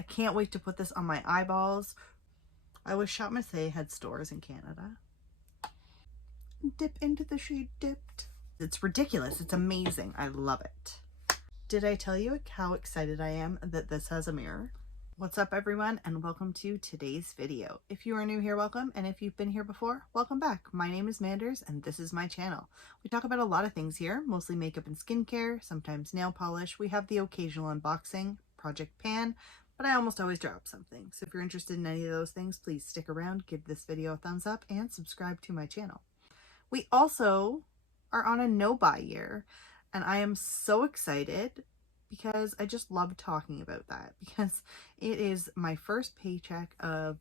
I can't wait to put this on my eyeballs. I wish Shoppe had stores in Canada. Dip into the shade Dipped. It's ridiculous. It's amazing. I love it. Did I tell you how excited I am that this has a mirror? What's up everyone, and welcome to today's video. If you are new here, welcome, and if you've been here before, welcome back. My name is Manders and this is my channel. We talk about a lot of things here, mostly makeup and skincare, sometimes nail polish. We have the occasional unboxing, project pan, but I almost always drop something. So if you're interested in any of those things, please stick around, give this video a thumbs up, and subscribe to my channel. We also are on a no-buy year, and I am so excited because I just love talking about that, because it is my first paycheck of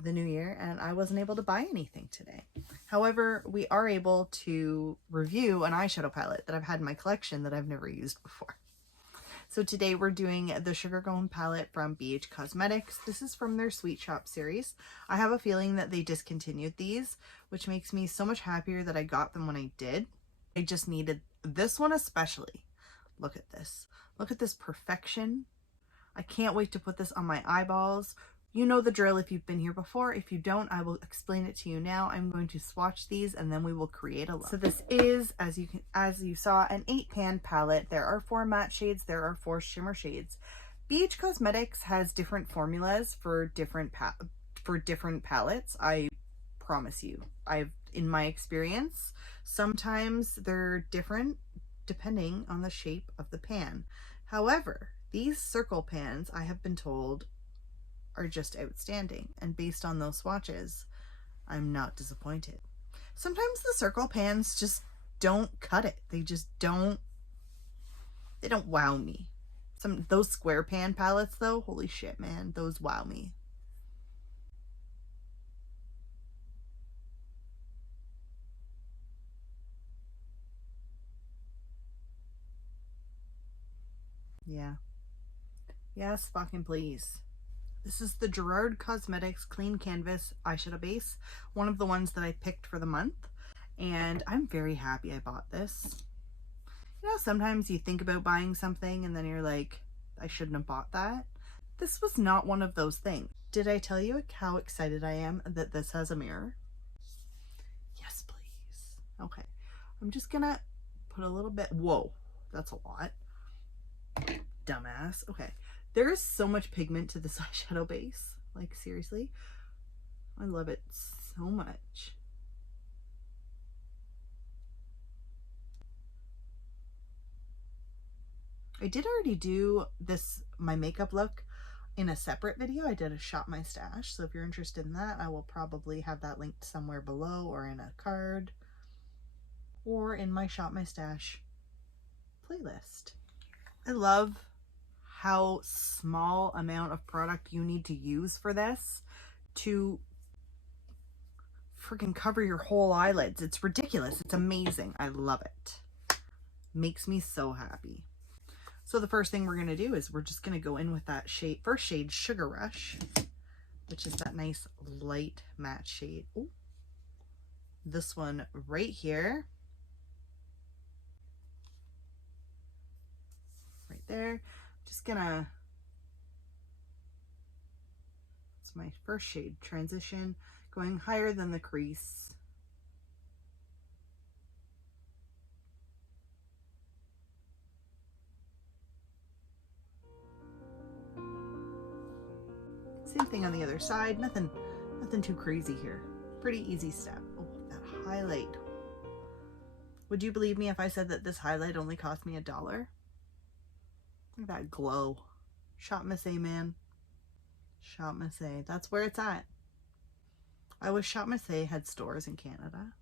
the new year and I wasn't able to buy anything today. However, we are able to review an eyeshadow palette that I've had in my collection that I've never used before. So today we're doing the Sugar Cone palette from BH Cosmetics. This is from their Sweet Shop series. I have a feeling that they discontinued these, which makes me so much happier that I got them when I did. I just needed this one especially. Look at this. Look at this perfection. I can't wait to put this on my eyeballs. You know the drill if you've been here before. If you don't, I will explain it to you now. I'm going to swatch these and then we will create a look. So this is, as you saw, an 8-pan palette. There are 4 matte shades. There are 4 shimmer shades. BH Cosmetics has different formulas for different palettes. I promise you. In my experience, sometimes they're different depending on the shape of the pan. However, these circle pans, I have been told, are just outstanding, and based on those swatches, I'm not disappointed. Sometimes the circle pans just don't cut it. They don't wow me. Those square pan palettes though, holy shit man, those wow me. Yeah. Yes, fucking please. This is the Gerard Cosmetics Clean Canvas eyeshadow base, one of the ones that I picked for the month, and I'm very happy I bought this. You know, sometimes you think about buying something and then you're like, I shouldn't have bought that. This was not one of those things. Did I tell you how excited I am that this has a mirror? Yes, please. Okay, I'm just gonna put a little bit, whoa, that's a lot. Dumbass. Okay, there is so much pigment to this eyeshadow base, like seriously, I love it so much. I did already do my makeup look in a separate video. I did a Shop My Stash, so if you're interested in that, I will probably have that linked somewhere below or in a card or in my Shop My Stash playlist. I love how small amount of product you need to use for this to freaking cover your whole eyelids. It's ridiculous. It's amazing. I love it. Makes me so happy. So the first thing we're going to do is we're just going to go in with that first shade, Sugar Rush, which is that nice light matte shade. Ooh. This one right here. Right there. Just gonna, it's my first shade, Transition, going higher than the crease. Same thing on the other side. Nothing too crazy here. Pretty easy step. Oh, that highlight. Would you believe me if I said that this highlight only cost me $1? Look at that glow. Shoppe, man. Shoppe. That's where it's at. I wish Shoppe had stores in Canada.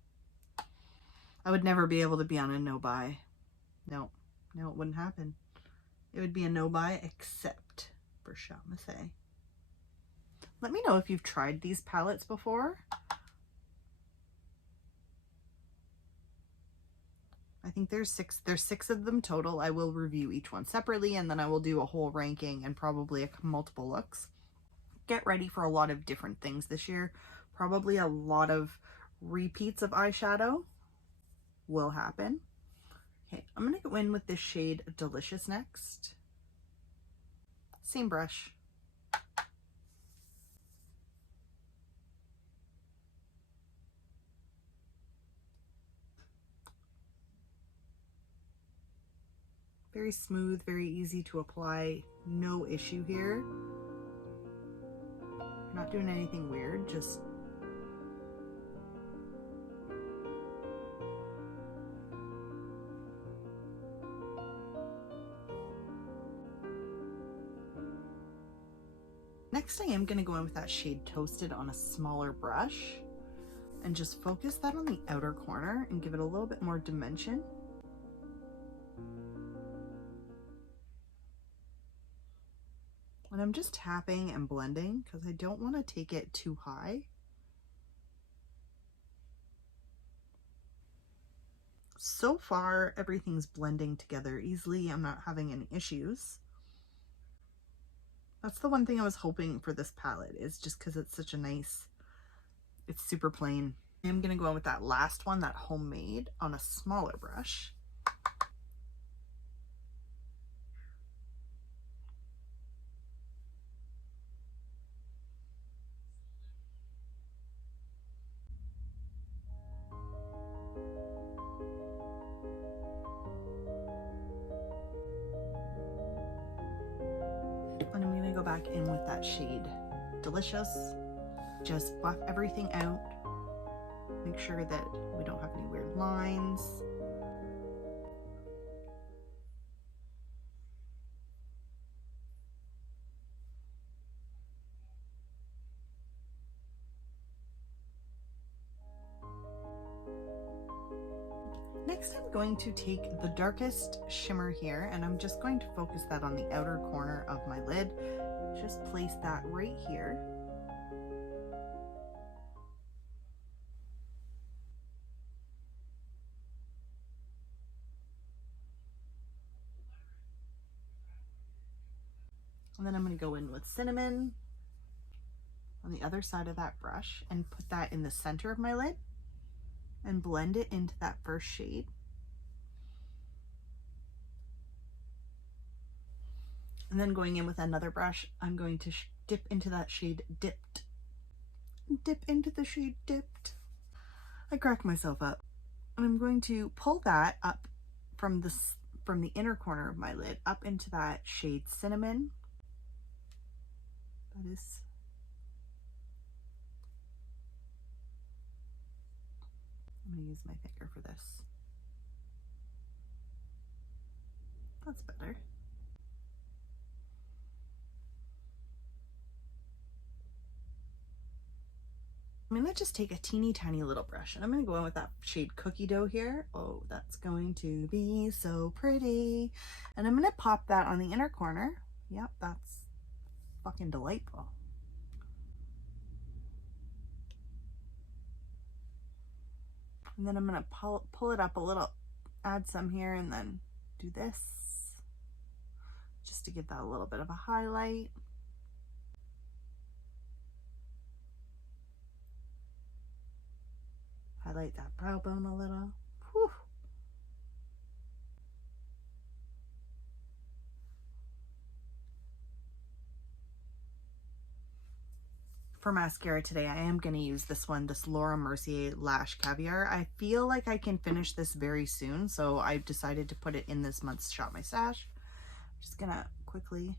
I would never be able to be on a no-buy. No, it wouldn't happen. It would be a no-buy except for Shoppe. Let me know if you've tried these palettes before. I think there's 6 of them total. I will review each one separately and then I will do a whole ranking and probably multiple looks. Get ready for a lot of different things this year. Probably a lot of repeats of eyeshadow will happen. Okay, I'm gonna go in with this shade Delicious next. Same brush. Very smooth, very easy to apply. No issue here. Not doing anything weird, just next I am going to go in with that shade Toasted on a smaller brush and just focus that on the outer corner and give it a little bit more dimension. And I'm just tapping and blending because I don't want to take it too high. So far, everything's blending together easily. I'm not having any issues. That's the one thing I was hoping for this palette, is just because it's such a nice, it's super plain. I'm going to go in with that last one, that Homemade, on a smaller brush. And I'm going to go back in with that shade Delicious. Just buff everything out. Make sure that we don't have any weird lines. Next, I'm going to take the darkest shimmer here, and I'm just going to focus that on the outer corner of my lid. Just place that right here. And then I'm going to go in with Cinnamon on the other side of that brush and put that in the center of my lid and blend it into that first shade. And then going in with another brush, I'm going to dip into that shade Dipped. Dip into the shade Dipped. I crack myself up. And I'm going to pull that up from the inner corner of my lid up into that shade Cinnamon. That is, I'm going to use my finger for this. That's better. I'm going to just take a teeny tiny little brush and I'm going to go in with that shade Cookie Dough here. Oh, that's going to be so pretty. And I'm going to pop that on the inner corner. Yep, that's fucking delightful. And then I'm going to pull it up a little, add some here, and then do this just to give that a little bit of a highlight. Highlight that brow bone a little. Whew. For mascara today, I am going to use this one, this Laura Mercier Lash Caviar. I feel like I can finish this very soon, so I've decided to put it in this month's Shop My Stash. I'm just going to quickly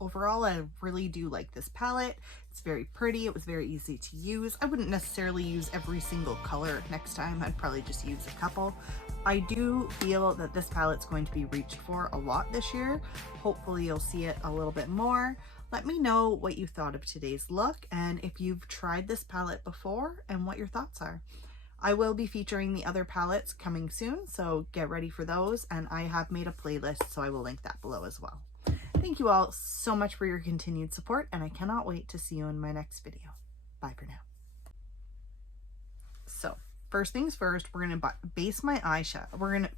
overall, I really do like this palette. It's very pretty. It was very easy to use. I wouldn't necessarily use every single color next time. I'd probably just use a couple. I do feel that this palette's going to be reached for a lot this year. Hopefully you'll see it a little bit more. Let me know what you thought of today's look and if you've tried this palette before and what your thoughts are. I will be featuring the other palettes coming soon, so get ready for those. And I have made a playlist, so I will link that below as well. Thank you all so much for your continued support, and I cannot wait to see you in my next video. Bye for now. So, first things first, we're going to base my eyeshadow. We're going to